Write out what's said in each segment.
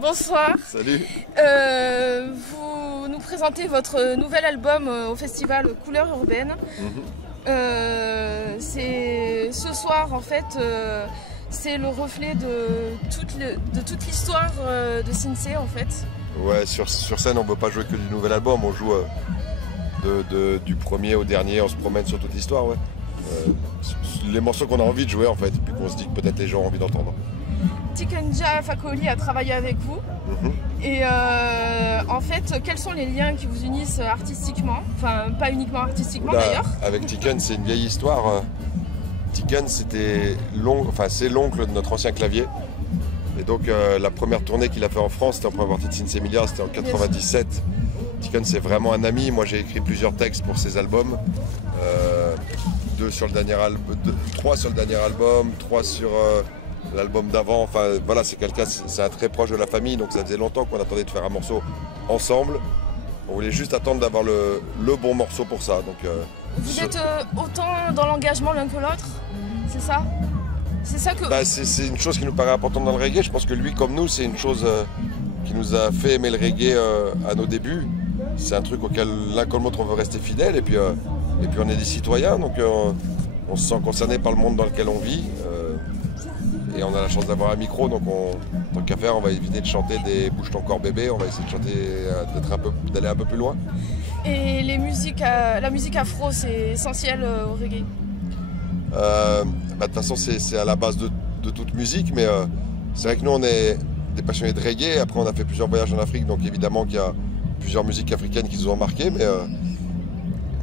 Bonsoir. Salut. Vous nous présentez votre nouvel album au festival Couleurs Urbaines. Ce soir, en fait, c'est le reflet de toute l'histoire de Sinsay, en fait. Ouais, sur scène, on ne veut pas jouer que du nouvel album, on joue du premier au dernier, on se promène sur toute l'histoire, ouais. Les morceaux qu'on a envie de jouer, en fait, et puis qu'on se dit que peut-être les gens ont envie d'entendre. Tikenja Fakoli a travaillé avec vous. Et en fait, quels sont les liens qui vous unissent artistiquement? Enfin, pas uniquement artistiquement d'ailleurs. Avec Tiken, c'est une vieille histoire. Tiken, c'est l'oncle de notre ancien clavier. Et donc, la première tournée qu'il a fait en France, c'était en première partie de Sinsay Emilia, c'était en 97. Tiken, c'est vraiment un ami. Moi, j'ai écrit plusieurs textes pour ses albums. 3 sur le dernier album, 3 sur l'album d'avant. Enfin, voilà, c'est un très proche de la famille, donc ça faisait longtemps qu'on attendait de faire un morceau ensemble. On voulait juste attendre d'avoir le bon morceau pour ça. Donc, vous êtes autant dans l'engagement l'un que l'autre, c'est ça? C'est ça que... c'est une chose qui nous paraît importante dans le reggae. Je pense que lui, comme nous, c'est une chose qui nous a fait aimer le reggae à nos débuts. C'est un truc auquel l'un comme l'autre on veut rester fidèle. Et puis on est des citoyens, donc on se sent concerné par le monde dans lequel on vit. Et on a la chance d'avoir un micro, donc tant qu'à faire, on va éviter de chanter des Bouge ton corps bébé, on va essayer de chanter, d'aller un peu plus loin. Et la musique afro, c'est essentiel au reggae? De toute façon, c'est à la base de toute musique, mais c'est vrai que nous, on est des passionnés de reggae. Après, on a fait plusieurs voyages en Afrique, donc évidemment qu'il y a plusieurs musiques africaines qui nous ont marqué, mais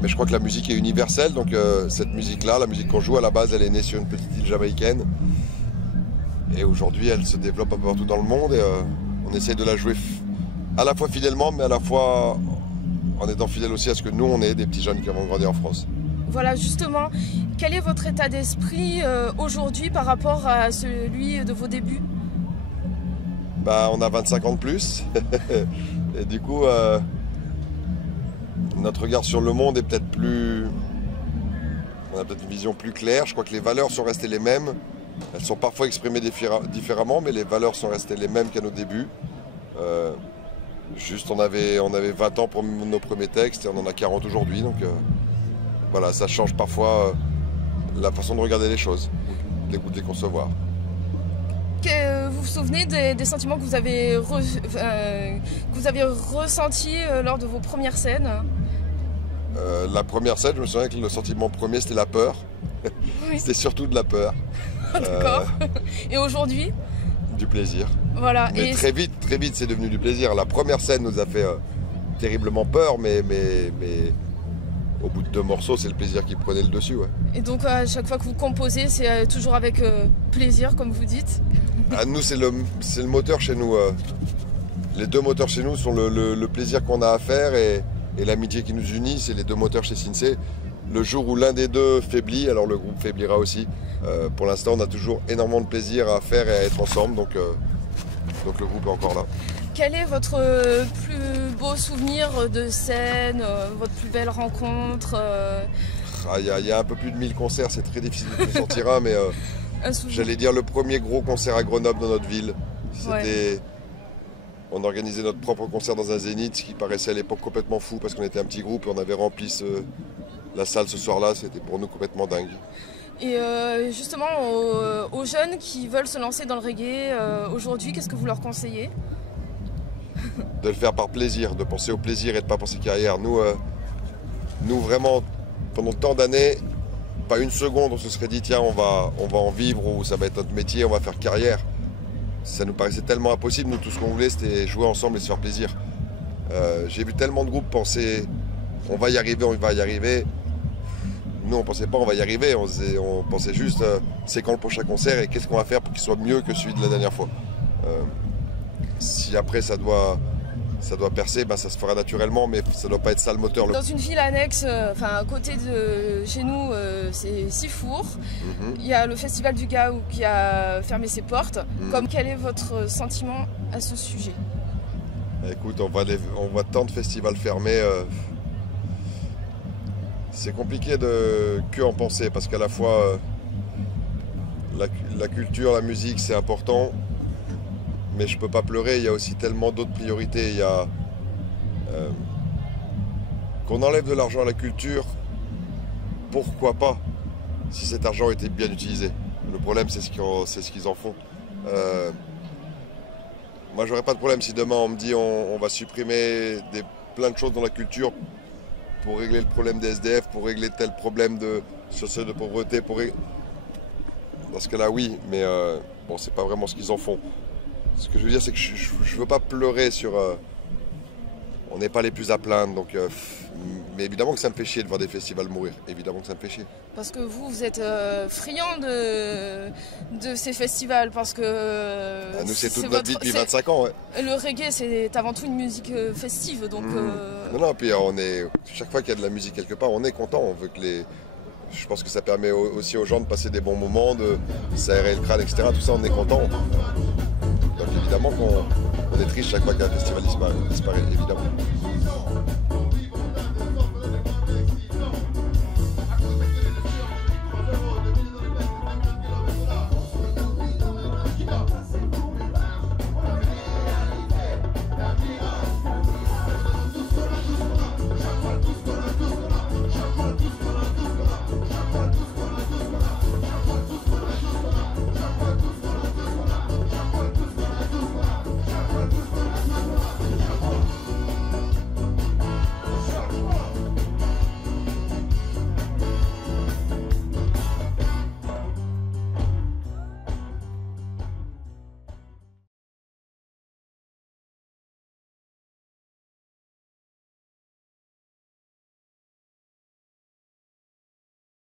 je crois que la musique est universelle, donc cette musique-là, la musique qu'on joue à la base, elle est née sur une petite île jamaïcaine. Et aujourd'hui, elle se développe un peu partout dans le monde et on essaie de la jouer à la fois fidèlement, mais à la fois en étant fidèle aussi à ce que nous, on est des petits jeunes qui avons grandi en France. Voilà, justement, quel est votre état d'esprit aujourd'hui par rapport à celui de vos débuts? On a 25 ans de plus et du coup, notre regard sur le monde est peut-être plus... On a peut-être une vision plus claire. Je crois que les valeurs sont restées les mêmes. Elles sont parfois exprimées différemment, mais les valeurs sont restées les mêmes qu'à nos débuts. Juste, on avait 20 ans pour nos premiers textes et on en a 40 aujourd'hui. Donc voilà, ça change parfois la façon de regarder les choses, de les concevoir. Vous vous souvenez des sentiments que vous avez ressentis lors de vos premières scènes? La première scène, je me souviens que le sentiment premier, c'était la peur. Oui. C'était surtout de la peur. D'accord. Et aujourd'hui? Du plaisir. Voilà. Mais très vite, c'est devenu du plaisir. La première scène nous a fait terriblement peur, mais au bout de 2 morceaux, c'est le plaisir qui prenait le dessus. Ouais. Et donc, à chaque fois que vous composez, c'est toujours avec plaisir, comme vous dites? Nous, c'est le moteur chez nous. Les 2 moteurs chez nous sont le plaisir qu'on a à faire et l'amitié qui nous unit. C'est les 2 moteurs chez Sinsay. Le jour où l'un des 2 faiblit, alors le groupe faiblira aussi. Pour l'instant, on a toujours énormément de plaisir à faire et à être ensemble, donc le groupe est encore là. Quel est votre plus beau souvenir de scène, votre plus belle rencontre? Il y a un peu plus de 1000 concerts, c'est très difficile de sortir un, mais j'allais dire le premier gros concert à Grenoble dans notre ville. C'était... On organisait notre propre concert dans un zénith, ce qui paraissait à l'époque complètement fou parce qu'on était un petit groupe et on avait rempli la salle ce soir-là, c'était pour nous complètement dingue. Et justement, aux jeunes qui veulent se lancer dans le reggae aujourd'hui, qu'est-ce que vous leur conseillez? De le faire par plaisir, de penser au plaisir et de ne pas penser carrière. Nous vraiment, pendant tant d'années, pas une seconde on se serait dit tiens, on va en vivre ou ça va être notre métier, on va faire carrière. Ça nous paraissait tellement impossible. Nous, tout ce qu'on voulait, c'était jouer ensemble et se faire plaisir. J'ai vu tellement de groupes penser on va y arriver. Nous, on pensait pas on va y arriver. On pensait juste c'est quand le prochain concert et qu'est-ce qu'on va faire pour qu'il soit mieux que celui de la dernière fois. Si après ça doit percer, ça se fera naturellement, mais ça doit pas être ça le moteur. Dans une ville annexe, à côté de chez nous, c'est Sifour. Il y a le Festival du Gaou qui a fermé ses portes. Quel est votre sentiment à ce sujet? Écoute, on voit tant de festivals fermés. c'est compliqué de que en penser parce qu'à la fois la culture, la musique c'est important, mais je peux pas pleurer, il y a aussi tellement d'autres priorités. Il y a qu'on enlève de l'argent à la culture, pourquoi pas, si cet argent était bien utilisé. Le problème c'est ce qu'ils en font. Moi j'aurais pas de problème si demain on me dit on va supprimer plein de choses dans la culture pour régler le problème des SDF, pour régler tel problème de seuil de pauvreté, dans ce cas-là oui, mais bon c'est pas vraiment ce qu'ils en font. Ce que je veux dire c'est que je veux pas pleurer sur... on n'est pas les plus à plaindre, donc, mais évidemment que ça me fait chier de voir des festivals mourir, évidemment que ça me fait chier. Parce que vous êtes friand de ces festivals, parce que... nous c'est toute notre vie depuis 25 ans. Ouais. Le reggae c'est avant tout une musique festive, donc... Non, puis chaque fois qu'il y a de la musique quelque part, on est content, on veut que je pense que ça permet aussi aux gens de passer des bons moments, de s'aérer le crâne, etc. Tout ça, on est content. Donc évidemment qu'on est triste chaque fois qu'un festival disparaît, évidemment.